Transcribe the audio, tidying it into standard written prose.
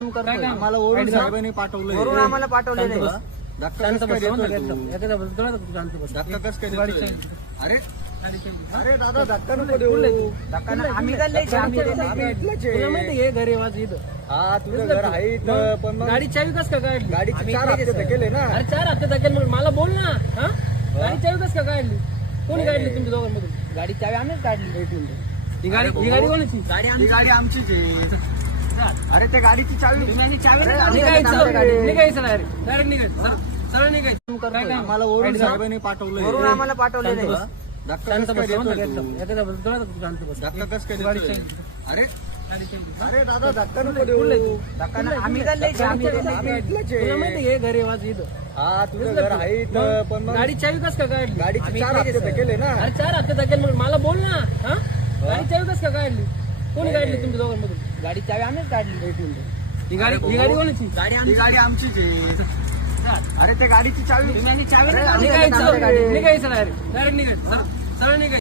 आम्हाला ओरडून साहेबांनी पाठवलं, वरून आम्हाला पाठवलेलं आहे. धक्का कसं काय देतोय? अरे अरे दादा धक्का नको देऊ. धक्का नाही, आम्ही चालले आम्ही इथलंच आहे. तुला माहिती आहे घरी वाज इथं हा तुझं घर आहे इथं, पण मग गाडी चावी कस का काढली? गाडीचे 4 हप्ते तर केले ना. अरे 4 हप्ते टाकेल मग मला बोल ना. हा गाडी चावी कस का काढली? कोणी काढली तुमच्या दोघांमधून? गाडी चावी आम्हीच काढली. ही गाडी कोणाची? ही गाडी आमचीच आहे. अरे ते गाडीची चावी चावी अरे, नाही निघायचं निघायचं डायरेक्ट निघायचं सरळ निघायचं. आम्हाला ओरडून साहेबांनी पाठवलं, वरून आम्हाला पाठवलेलं आहे. धक्का कसं काय देतोय तू? धक्का कसं काय देतोय? अरे अरे दादा धक्का नको देऊ. धक्का नाही, आम्ही चालले आम्ही इथलंच तुला आहे. माहिती आहे घरी वाज इथं हा तुझं घर आहे इथं, पण मग गाडी चावी कस का काढली? गाडीचे 4 हप्ते तर केले ना. अरे 4 हप्ते टाकेल मग मला बोल ना. हा गाडी चावी कस का काढली? कोणी काढली तुमच्या दोघांमधून? गाडी चावी आम्हीच काढली. ही गाडी कोणाची? ही गाडी आमचीच आहे. अरे ते गाडीची चावी चावी अरे, नाही निघायचं डायरेक्ट निघायचं सरळ निघायचं.